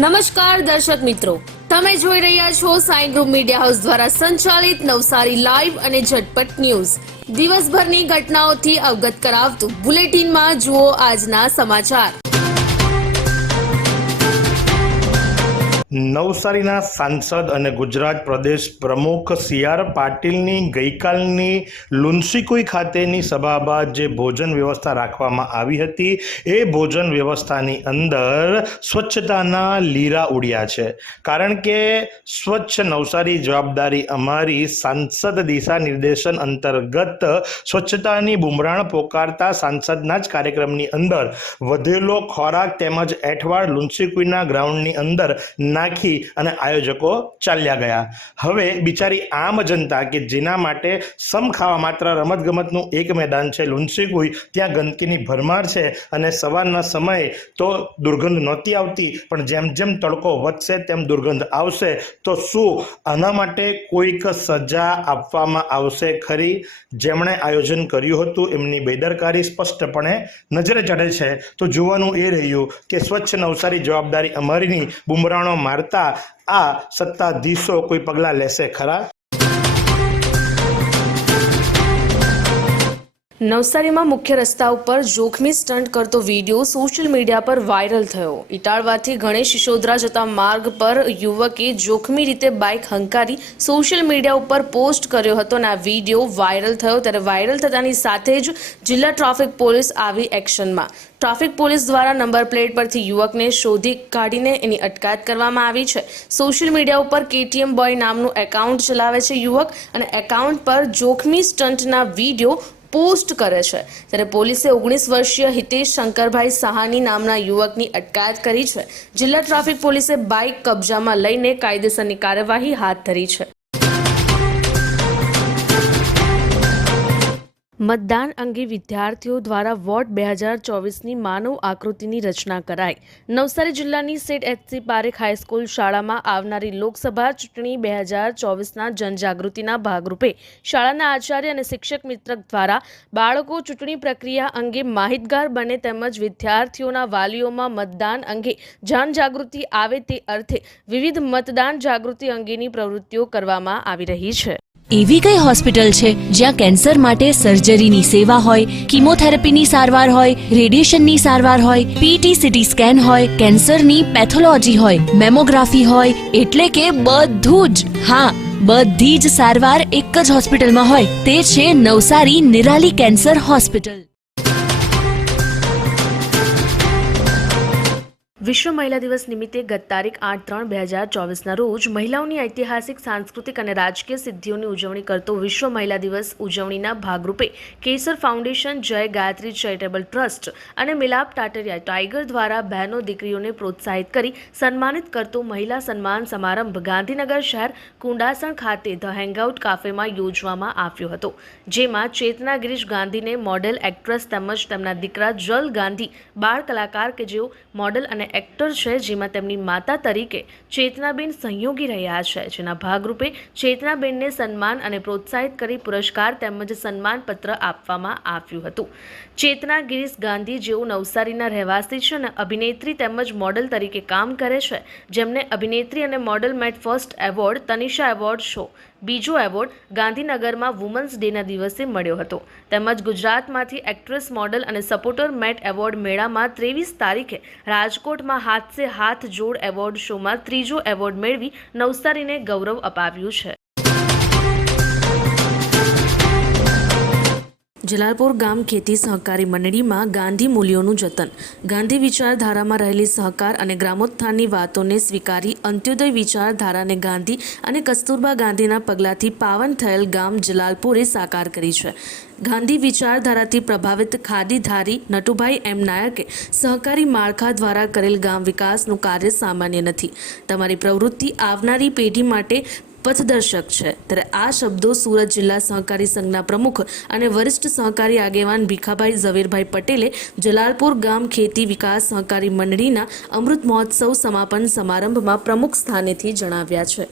નમસ્કાર દર્શક મિત્રો, તમે જોઈ રહ્યા છો સાઈ ગ્રુપ મીડિયા હાઉસ દ્વારા સંચાલિત નવસારી લાઈવ અને ઝટપટ ન્યૂઝ. દિવસભરની ઘટનાઓથી અવગત કરાવતું બુલેટિનમાં જુઓ આજના સમાચાર. નવસારીના સાંસદ અને ગુજરાત પ્રદેશ પ્રમુખ સી.આર. પાટીલની ગઈકાલની લુન્સીકુઈ ખાતેની સભા બાદ જે ભોજન વ્યવસ્થા રાખવામાં આવી હતી એ ભોજન વ્યવસ્થાની અંદર સ્વચ્છતાના લીરા ઉડ્યા છે. કારણ કે સ્વચ્છ નવસારી જવાબદારી અમારી સાંસદ દિશા નિર્દેશન અંતર્ગત સ્વચ્છતાની બુમરાણ પોકારતા સાંસદના જ કાર્યક્રમની અંદર વધેલો ખોરાક તેમજ એઠવાડ લુન્સીકુઈના ગ્રાઉન્ડની અંદર નાખી અને આયોજકો ચાલ્યા ગયા. હવે બિચારી આમ જનતા કે જેના માટે સમ ખાવા માત્ર રમતગમતનું એક મેદાન છે લુન્સીકુઈ, ત્યાં ગંદકીની ભરમાર છે અને સવારના સમયે તો દુર્ગંધ નહોતી આવતી, પણ જેમ જેમ તડકો વધશે તેમ દુર્ગંધ આવશે. તો શું આના માટે કોઈક સજા આપવામાં આવશે ખરી? જેમણે આયોજન કર્યું હતું એમની બેદરકારી સ્પષ્ટપણે નજરે ચડે છે. તો જોવાનું એ રહ્યું કે સ્વચ્છ નવસારી જવાબદારી અમારીની બુમરાણો મારતા આ સત્તાધીશો કોઈ પગલાં લેશે ખરા? નવસારીમાં મુખ્ય રસ્તા ઉપર જોખમી સ્ટન્ટ કરતો વિડીયો સોશિયલ મીડિયા પર વાયરલ થયો. ઇટાળવાથી ગણેશ શિશોદરા જતા માર્ગ પર યુવકે જોખમી રીતે બાઇક હંકારી સોશિયલ મીડિયા ઉપર પોસ્ટ કર્યો હતો અને આ વિડીયો વાયરલ થયો. ત્યારે વાયરલ થતાની સાથે જ જિલ્લા ટ્રાફિક પોલીસ આવી એક્શનમાં. ટ્રાફિક પોલીસ દ્વારા નંબર પ્લેટ પરથી યુવકને શોધી કાઢીને એની અટકાયત કરવામાં આવી છે. સોશિયલ મીડિયા ઉપર KTM બોય નામનું એકાઉન્ટ ચલાવે છે યુવક અને એકાઉન્ટ પર જોખમી સ્ટન્ટના વિડીયો પોસ્ટ કરે છે. ત્યારે પોલીસે 19 વર્ષીય હિતેશ શંકરભાઈ સહાની નામના યુવકની અટકાયત કરી છે. જિલ્લા ટ્રાફિક પોલીસે બાઇક કબજામાં લઈને કાયદેસરની કાર્યવાહી હાથ ધરી છે. મતદાન અંગે વિદ્યાર્થીઓ દ્વારા વોટ 2024ની માનવ આકૃતિની રચના કરાઈ. નવસારી જિલ્લાની સેઠ HC પારેખ હાઈસ્કૂલ શાળામાં આવનારી લોકસભા ચૂંટણી 2024ના જનજાગૃતિના ભાગરૂપે શાળાના આચાર્ય અને શિક્ષક મિત્ર દ્વારા બાળકો ચૂંટણી પ્રક્રિયા અંગે માહિતગાર બને તેમજ વિદ્યાર્થીઓના વાલીઓમાં મતદાન અંગે જનજાગૃતિ આવે તે અર્થે વિવિધ મતદાન જાગૃતિ અંગેની પ્રવૃત્તિઓ કરવામાં આવી રહી છે. એવી કઈ હોસ્પિટલ છે જ્યાં કેન્સર માટે સર્જરીની સેવા હોય, કિમોથેરાપીની સારવાર હોય, રેડિયેશનની સારવાર હોય, PT CT સ્કેન હોય, કેન્સરની પેથોલોજી હોય, મેમોગ્રાફી હોય, એટલે કે બધું જ. હા, બધી જ સારવાર એક જ હોસ્પિટલમાં હોય. તે છે નવસારી નિરાલી કેન્સર હોસ્પિટલ. વિશ્વ મહિલા દિવસ નિમિત્તે ગત તારીખ 8/3/2024ના રોજ મહિલાઓની ઐતિહાસિક, સાંસ્કૃતિક અને રાજકીય સિદ્ધિઓની ઉજવણી કરતો વિશ્વ મહિલા દિવસ ઉજવણીના ભાગરૂપે કેસર ફાઉન્ડેશન, જય ગાયત્રી ચેરિટેબલ ટ્રસ્ટ અને મિલાપ ટાટરિયા ટાઈગર દ્વારા બહેનો દીકરીઓને પ્રોત્સાહિત કરી સન્માનિત કરતો મહિલા સન્માન સમારંભ ગાંધીનગર શહેર કુંડાસણ ખાતે ધ હેંગઆઉટ કાફેમાં યોજવામાં આવ્યો હતો. જેમાં ચેતના ગિરીશ ગાંધીને મોડેલ, એક્ટ્રેસ તેમજ તેમના દીકરા જલ ગાંધી બાળ કલાકાર કે જેઓ મોડેલ અને એક્ટર છે, જેમાં તેમની માતા તરીકે ચેતનાબેન સહયોગી રહ્યા છે. જેના ભાગરૂપે ચેતનાબેનને સન્માન અને પ્રોત્સાહિત કરી પુરસ્કાર તેમજ સન્માનપત્ર આપવામાં આવ્યું હતું. ચેતના ગિરીશ ગાંધી જેઓ નવસારીના રહેવાસી છે અને અભિનેત્રી તેમજ મોડલ તરીકે કામ કરે છે, જેમને અભિનેત્રી અને મોડલ મેટ first award, Tanisha award show બીજો એવોર્ડ ગાંધીનગરમાં વુમન્સ ડેના દિવસે મળ્યો હતો. તેમજ ગુજરાતમાંથી એક્ટ્રેસ, મોડલ અને સપોર્ટર મેટ એવોર્ડ મેળામાં 23 તારીખે રાજકોટમાં હાથ સે હાથ જોડ એવોર્ડ શોમાં ત્રીજો એવોર્ડ મેળવી નવસારીને ગૌરવ અપાવ્યું છે. જલાલપુર ગામ ખેતી સહકારી મંડળીમાં ગાંધી મૂલ્યોનું જતન. ગાંધી વિચારધારામાં રહેલી સહકાર અને ગ્રામોત્થાનની વાતોને સ્વીકારી અંત્યોદય વિચારધારાને ગાંધી અને કસ્તુરબા ગાંધીના પગલાંથી પાવન થયેલ ગામ જલાલપુરે સાકાર કરી છે. ગાંધી વિચારધારાથી પ્રભાવિત ખાદીધારી નટુભાઈ M. નાયકે સહકારી માળખા દ્વારા કરેલ ગામ વિકાસનું કાર્ય સામાન્ય નથી. તમારી પ્રવૃત્તિ આવનારી પેઢી માટે પથદર્શક છે. ત્યારે આ શબ્દો સુરત જિલ્લા સહકારી સંઘના પ્રમુખ અને વરિષ્ઠ સહકારી આગેવાન ભીખાભાઈ ઝવેરભાઈ પટેલે જલાલપુર ગામ ખેતી વિકાસ સહકારી મંડળીના અમૃત મહોત્સવ સમાપન સમારંભમાં પ્રમુખ સ્થાનેથી જણાવ્યા છે.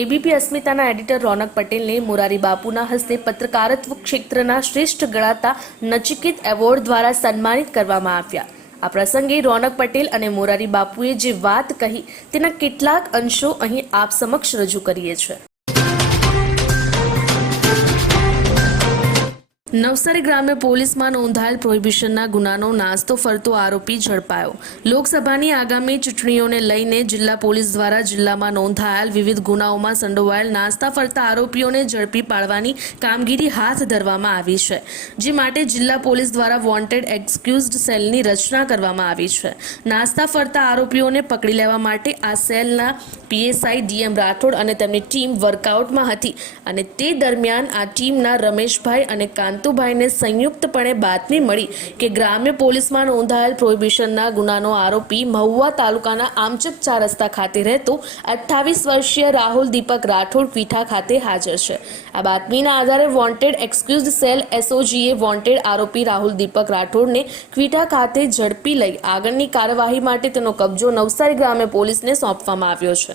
એબીપી અસ્મિતાના એડિટર રોનક પટેલને મોરારી બાપુના હસ્તે પત્રકારત્વ ક્ષેત્રના શ્રેષ્ઠ ગણાતા નચિકેત એવોર્ડ દ્વારા સન્માનિત કરવામાં આવ્યા. આ પ્રસંગે રોનક પટેલ અને મોરારી બાપુએ જે વાત કહી તેના કેટલાક અંશો અહીં આપ સમક્ષ રજૂ કરીએ છીએ. નવસારી ગ્રામ્ય પોલીસમાં નોંધાયેલ પ્રોહિબિશનના ગુનાનો નાસ્તો ફરતો આરોપી ઝડપાયો. લોકસભાની આગામી ચૂંટણીઓને લઈને જિલ્લા પોલીસ દ્વારા જિલ્લામાં નોંધાયેલ વિવિધ ગુનાઓમાં સંડોવાયેલ નાસ્તા ફરતા આરોપીઓને ઝડપી પાડવાની કામગીરી હાથ ધરવામાં આવી છે, જે માટે જિલ્લા પોલીસ દ્વારા વોન્ટેડ એક્સક્યુઝડ સેલની રચના કરવામાં આવી છે. નાસ્તા ફરતા આરોપીઓને પકડી લેવા માટે આ સેલના પીએસઆઈ ડીએમ રાઠોડ અને તેમની ટીમ વર્કઆઉટમાં હતી અને તે દરમિયાન આ ટીમના રમેશભાઈ અને કાંતુભાઈને સંયુક્તપણે બાતમી મળી કે ગ્રામ્ય પોલીસમાં નોંધાયેલ પ્રોહિબિશનના ગુનાનો આરોપી મહુવા તાલુકાના આમચક 4 રસ્તા ખાતે રહેતો 28 વર્ષીય રાહુલ દીપક રાઠોડ ક્વીઠા ખાતે હાજર છે. આ બાતમીના આધારે વોન્ટેડ એક્સક્યુઝડ સેલ એસઓજીએ વોન્ટેડ આરોપી રાહુલ દીપક રાઠોડને ક્વીઠા ખાતે ઝડપી લઈ આગળની કાર્યવાહી માટે તેનો કબજો નવસારી ગ્રામ્ય પોલીસને સોંપવામાં આવ્યો છે.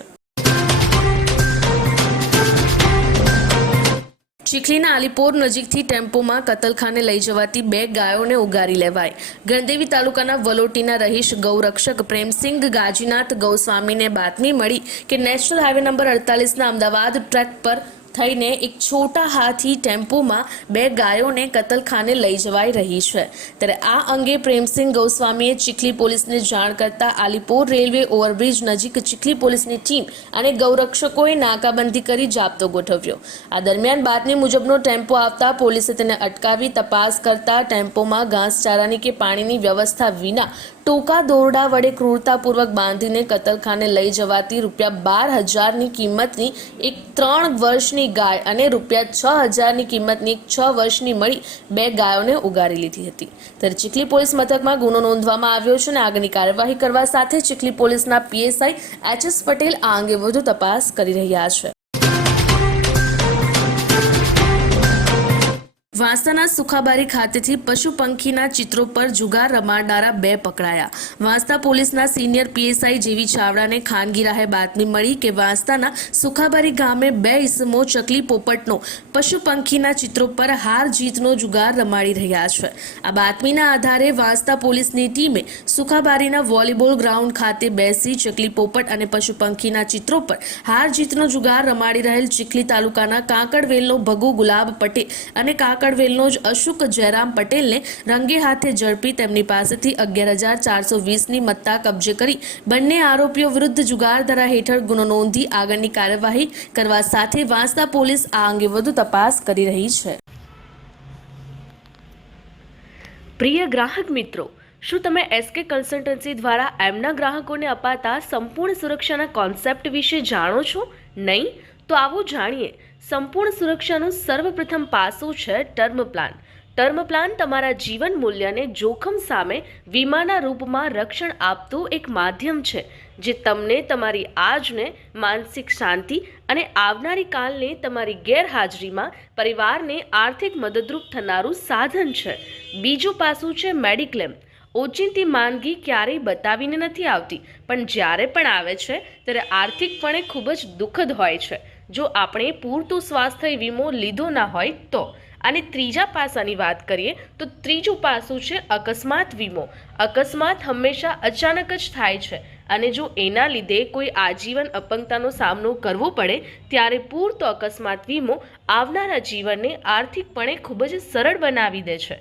ચીખલીના આલીપોર નજીકથી ટેમ્પોમાં કતલખાને લઈ જવાતી 2 ગાયોને ઉગારી લેવાઈ. ગણદેવી તાલુકાના વલોટીના રહીશ ગૌરક્ષક પ્રેમસિંહ ગાજીનાથ ગૌસ્વામીને બાતમી મળી કે નેશનલ હાઈવે નંબર 48ના અમદાવાદ ટ્રેક પર થઈને એક છોટા હાથી ટેમ્પોમાં 2 ગાયોને કતલખાને લઈ જવાઈ રહી છે. ત્યારે આ અંગે પ્રેમસિંહ ગૌસ્વામીએ ચીખલી પોલીસને જાણ કરતા આલીપોર રેલવે ઓવરબ્રિજ નજીક ચીખલી પોલીસની ટીમ અને ગૌરક્ષકોએ નાકાબંધી કરી જાપ્તો ગોઠવ્યો. આ દરમિયાન બાતમી મુજબનો ટેમ્પો આવતા પોલીસે તેને અટકાવી તપાસ કરતા ટેમ્પોમાં ઘાસચારાની કે પાણીની વ્યવસ્થા વિના ટોકા દોરડા વડે ક્રૂરતાપૂર્વક બાંધીને કતલખાને લઈ જવાતી ₹12,000ની કિંમતની એક 3 વર્ષની ગાય અને ₹6,000ની કિંમતની એક 6 વર્ષની મળી 2 ગાયોને ઉગારી લીધી હતી. ત્યારે ચીખલી પોલીસ મથકમાં ગુનો નોંધવામાં આવ્યો છે અને આગળની કાર્યવાહી કરવા સાથે ચીખલી પોલીસના પીએસઆઈ એચએસ પટેલ આ અંગે વધુ તપાસ કરી રહ્યા છે. વાંસદાના સુખાબારી ખાતેથી પશુ પંખીના ચિત્રો પર જુગાર રમાડનારા 2 પકડાયા. વાંસદા પોલીસના સિનિયર પીએસઆઈ જેવી ચાવડાને ખાનગી રાહે બાતમી મળી કે વાંસદાના સુખાબારી ગામે 2 ઈસમો ચકલી પોપટનો પશુ પંખીના ચિત્રો પર હાર જીતનો જુગાર રમાડી રહ્યા છે. આ બાતમીના આધારે વાંસદા પોલીસની ટીમે સુખાબારીના વોલીબોલ ગ્રાઉન્ડ ખાતે બેસી ચકલી પોપટ અને પશુ પંખીના ચિત્રો પર હાર જીતનો જુગાર રમાડી રહેલ ચીખલી તાલુકાના કાકડવેલનો ભગુ ગુલાબ પટેલ અને કાકડવેલનો જ અશુક જયરામ પટેલને રંગે હાથે ઝડપી તેમની પાસેથી 11,420ની મત્તા કબજે કરી બંને આરોપીઓ વિરુદ્ધ જુગાર ધારા હેઠળ ગુનો નોંધી આગળની કાર્યવાહી કરવા સાથે વાંસદા પોલીસ આ અંગે વધુ તપાસ કરી રહી છે. પ્રિય ગ્રાહક મિત્રો, શું તમે એસકે કન્સલ્ટન્સી દ્વારા એમના ગ્રાહકોને અપાતા સંપૂર્ણ સુરક્ષાના કોન્સેપ્ટ વિશે જાણો છો? નહીં? તો આવો જાણીએ. સંપૂર્ણ સુરક્ષાનું સર્વપ્રથમ પાસું છે ટર્મ પ્લાન. ટર્મ પ્લાન તમારા જીવન મૂલ્યને જોખમ સામે વીમાના રૂપમાં રક્ષણ આપતું એક માધ્યમ છે, જે તમને તમારી આજને માનસિક શાંતિ અને આવનારી કાલને તમારી ગેરહાજરીમાં પરિવારને આર્થિક મદદરૂપ થનારું સાધન છે. બીજું પાસું છે મેડિક્લેમ. ઓચિંતી માંદગી ક્યારેય બતાવીને નથી આવતી, પણ જ્યારે પણ આવે છે ત્યારે આર્થિકપણે ખૂબ જ દુઃખદ હોય છે જો આપણે પૂરતું સ્વાસ્થ્ય વીમો લીધો ના હોય તો. અને ત્રીજા પાસાની વાત કરીએ તો ત્રીજું પાસું છે અકસ્માત વીમો. અકસ્માત હંમેશા અચાનક જ થાય છે અને જો એના લીધે કોઈ આજીવન અપંગતાનો સામનો કરવો પડે ત્યારે પૂરતો અકસ્માત વીમો આવનારા જીવનને આર્થિકપણે ખૂબ જ સરળ બનાવી દે છે.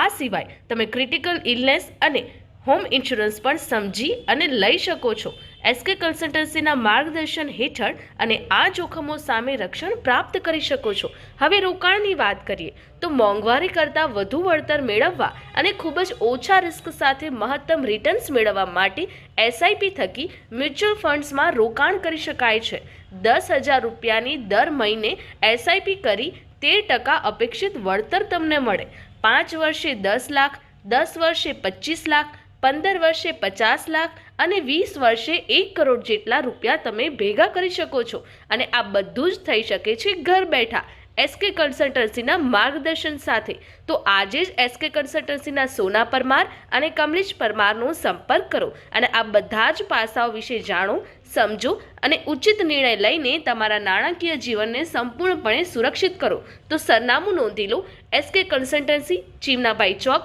આ સિવાય તમે ક્રિટિકલ ઇલનેસ અને હોમ ઇન્સ્યોરન્સ પણ સમજી અને લઈ શકો છો એસકે કન્સલ્ટન્સીના માર્ગદર્શન હેઠળ અને આ જોખમો સામે રક્ષણ પ્રાપ્ત કરી શકો છો. હવે રોકાણની વાત કરીએ તો મોંઘવારી કરતાં વધુ વળતર મેળવવા અને ખૂબ જ ઓછા રિસ્ક સાથે મહત્તમ રિટર્ન્સ મેળવવા માટે એસઆઈપી થકી મ્યુચ્યુઅલ ફંડ્સમાં રોકાણ કરી શકાય છે. ₹10,000ની દર મહિને એસઆઈપી કરી 13% અપેક્ષિત વળતર તમને મળે. 5 વર્ષે 10 લાખ, 10 વર્ષે 25 લાખ, 15 વર્ષે 50 લાખ અને 20 વર્ષે 1 કરોડ જેટલા રૂપિયા તમે ભેગા કરી શકો છો. અને આ બધું જ થઈ શકે છે ઘર બેઠા SK કન્સલ્ટન્સીના માર્ગદર્શન સાથે. તો આજે જ SK કન્સલ્ટન્સીના સોના પરમાર અને કમલેશ પરમારનો સંપર્ક કરો અને આ બધા જ પાસાઓ વિશે જાણો, સમજો અને ઉચિત નિર્ણય લઈને તમારા નાણાકીય જીવનને સંપૂર્ણપણે સુરક્ષિત કરો. તો સરનામું નોંધી લો. SK કન્સલ્ટન્સી, ચીમનાબાઈ ચોક,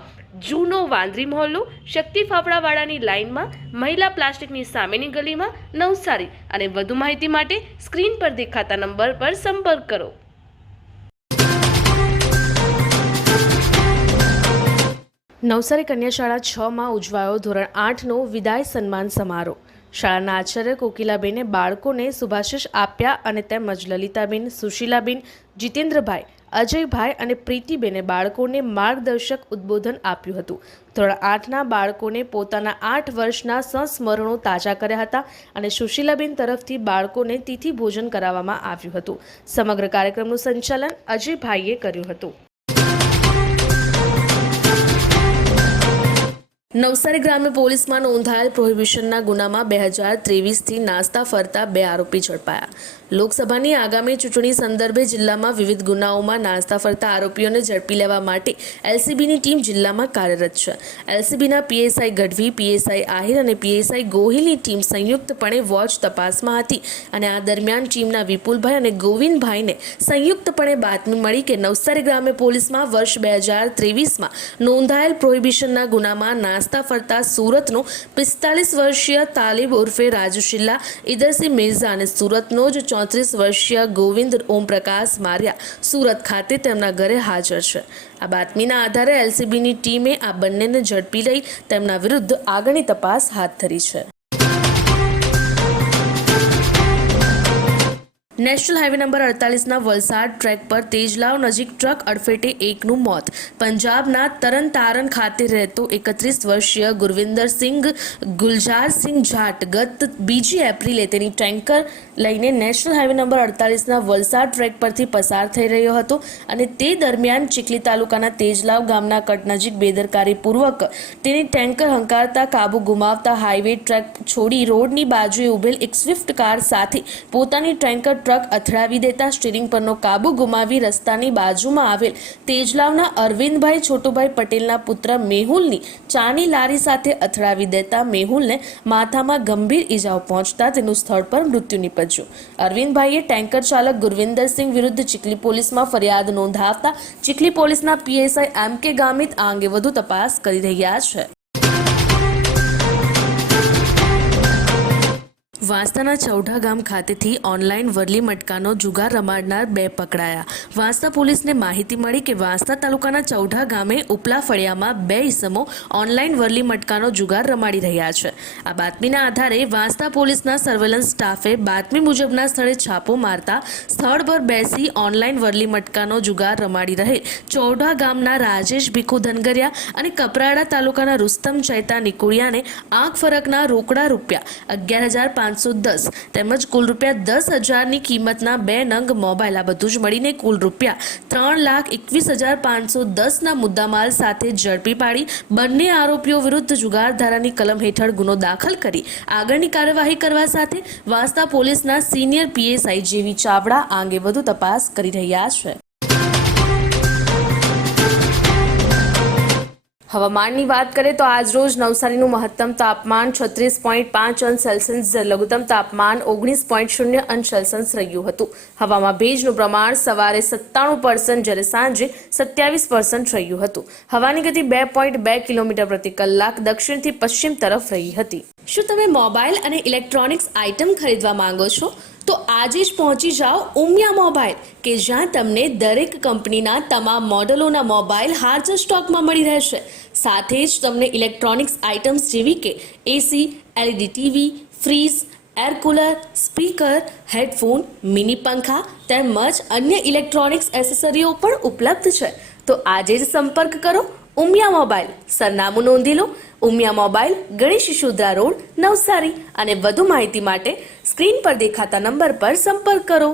જૂનો વાંદરી મહોલ્લો, શક્તિ ફાફડાવાળાની લાઇનમાં, મહિલા પ્લાસ્ટિકની સામેની ગલીમાં, નવસારી. અને વધુ માહિતી માટે સ્ક્રીન પર દેખાતા નંબર પર સંપર્ક કરો. નવસારી કન્યા શાળા 6માં ઉજવાયો ધોરણ 8નો વિદાય સન્માન સમારોહ. શાળાના આચાર્ય કોકિલાબેને બાળકોને શુભાશીષ આપ્યા અને તેમજ લલિતાબેન, સુશીલાબેન, જીતેન્દ્રભાઈ, અજયભાઈ અને પ્રીતિબેને બાળકોને માર્ગદર્શક ઉદ્બોધન આપ્યું હતું. ધોરણ 8ના બાળકોને પોતાના 8 વર્ષના સંસ્મરણો તાજા કર્યા હતા અને સુશીલાબેન તરફથી બાળકોને તિથિ ભોજન કરાવવામાં આવ્યું હતું. સમગ્ર કાર્યક્રમનું સંચાલન અજયભાઈએ કર્યું હતું. નવસારી ગ્રામ્ય પોલીસમાં નોંધાયેલ પ્રોહિબિશનના ગુનામાં 2023થી નાસ્તા ફરતા 2 આરોપી ઝડપાયા. લોકસભાની આગામી ચૂંટણી સંદર્ભે જિલ્લામાં વિવિધ ગુનાઓમાં નાસ્તા ફરતા આરોપીઓને ઝડપી લેવા માટે એલસીબીની ટીમ જિલ્લામાં કાર્યરત છે. એલસીબીના પીએસઆઈ ગઢવી, પીએસઆઈ આહિર અને પીએસઆઈ ગોહિલની ટીમ સંયુક્તપણે વોચ તપાસમાં હતી અને આ દરમિયાન ટીમના વિપુલભાઈ અને ગોવિંદભાઈને સંયુક્તપણે બાતમી મળી કે નવસારી ગ્રામ્ય પોલીસમાં વર્ષ 2023માં નોંધાયેલ પ્રોહિબિશનના ગુનામાં નાસ્તા ફરતા સુરતનો 45 વર્ષીય તાલિબ ઉર્ફે રાજુશિલ્લા ઇદરસિંહ મિર્ઝા અને સુરતનો જ 34 વર્ષીય ગોવિંદ ઓમપ્રકાશ મારિયા સુરત ખાતે તેમના ઘરે હાજર છે. આ બાતમીના આધારે એલસીબીની ટીમે આ બંનેને ઝડપી લઈ તેમના વિરુદ્ધ આગળની તપાસ હાથ ધરી છે. નેશનલ હાઈવે નંબર 48ના વલસાડ ટ્રેક પર તેજલાવ નજીક ટ્રક અડફેટે એકનું મોત. પંજાબના તરનતારન ખાતે રહેતો 31 વર્ષીય ગુરવિંદરસિંહ ગુલજારસિંહ જાટ ગત 2 એપ્રિલે તેની ટેન્કર લઈને નેશનલ હાઈવે નંબર 48ના વલસાડ ટ્રેક પરથી પસાર થઈ રહ્યો હતો અને તે દરમિયાન ચીખલી તાલુકાના તેજલાવ ગામના કટ નજીક બેદરકારીપૂર્વક તેની ટેન્કર હંકારતા કાબુ ગુમાવતા હાઈવે ટ્રેક છોડી રોડની બાજુએ ઉભેલ એક સ્વિફ્ટ કાર સાથે પોતાની ટેન્કર ટ્રક અથડાવી દેતા સ્ટીરિંગ પરનો કાબુ ગુમાવી રસ્તાની બાજુમાં આવેલ તેજલાવના અરવિંદભાઈ છોટુભાઈ પટેલના પુત્ર મેહુલની ચાની લારી સાથે અથડાવી દેતા મેહુલને માથામાં ગંભીર ઈજાઓ પહોંચતા તેનું સ્થળ પર મૃત્યુ નીપજ્યું. અરવિંદભાઈએ ટેન્કર ચાલક ગુરવિંદરસિંહ વિરુદ્ધ ચીખલી પોલીસમાં ફરિયાદ નોંધાવતા ચીખલી પોલીસના પીએસઆઈ એમ.કે. ગામિત આ અંગે વધુ તપાસ કરી રહ્યા છે. વાંસદાના ચૌઢા ગામ ખાતેથી ઓનલાઈન વરલી મટકાનો જુગાર રમાડનાર 2 પકડાયા. વાંસદા પોલીસને માહિતી મળી કે વાંસદા તાલુકાના ચૌઢા ગામે ઉપલા ફળિયામાં 2 ઈસમો ઓનલાઈન વરલી મટકાનો જુગાર રમાડી રહ્યા છે. આ બાતમીના આધારે વાંસદા પોલીસના સર્વેલન્સ સ્ટાફે બાતમી મુજબના સ્થળે છાપો મારતા સ્થળ પર બેસી ઓનલાઈન વરલી મટકાનો જુગાર રમાડી રહે ચૌઢા ગામના રાજેશ ભીખુ ધનગરિયા અને કપરાડા તાલુકાના રુસ્તમ ચૈતા નિકુળિયાને આંખ ફરકના રોકડા રૂપિયા 11,510 તેમજ કુલ રૂપિયા 10,000ની કિંમતના 2 નંગ મોબાઈલ, આ બધું જ મળીને કુલ રૂપિયા 3,21,510ના મુદ્દામાલ સાથે ઝડપી પાડી બંને આરોપીઓ વિરુદ્ધ જુગાર ધારાની કલમ હેઠળ ગુનો દાખલ કરી આગળની કાર્યવાહી કરવા સાથે વાંસદા પોલીસના સિનિયર પીએસઆઈ જેવી ચાવડા આ અંગે વધુ તપાસ કરી રહ્યા છે. હવામાનની વાત કરીએ તો આજ રોજ નવસારીનું મહત્તમ તાપમાન 36.5 અંશ સેલ્સિયસ, લઘુત્તમ તાપમાન 19.0 અંશ સેલ્સિયસ રહ્યું હતું. હવામાં ભેજનું પ્રમાણ સવારે 97% જ્યારે સાંજે 27% રહ્યું હતું. હવાની ગતિ 2.2 કિલોમીટર પ્રતિ કલાક દક્ષિણથી પશ્ચિમ તરફ રહી હતી. શું તમે મોબાઈલ અને ઇલેક્ટ્રોનિક્સ આઇટમ ખરીદવા માંગો છો? તો આજે જ પહોંચી જાઓ ઉમિયા મોબાઈલ કે જ્યાં તમને દરેક કંપનીના તમામ મોડેલોના મોબાઈલ હાજર સ્ટોકમાં મળી રહેશે. સાથે જ તમને ઇલેક્ટ્રોનિક્સ આઇટમ્સ જેવી કે AC, LED TV, fridge, air cooler, speaker, headphone, mini પંખા તેમજ અન્ય ઇલેક્ટ્રોનિક્સ એસેસરીઓ પણ ઉપલબ્ધ છે. તો આજે જ સંપર્ક કરો ઉમિયા મોબાઈલ. સરનામું નોંધી લો. Umiya mobile, Ganesh Sisodra road, Navsari. અને વધુ માહિતી માટે સ્ક્રીન પર દેખાતા નંબર પર સંપર્ક કરો.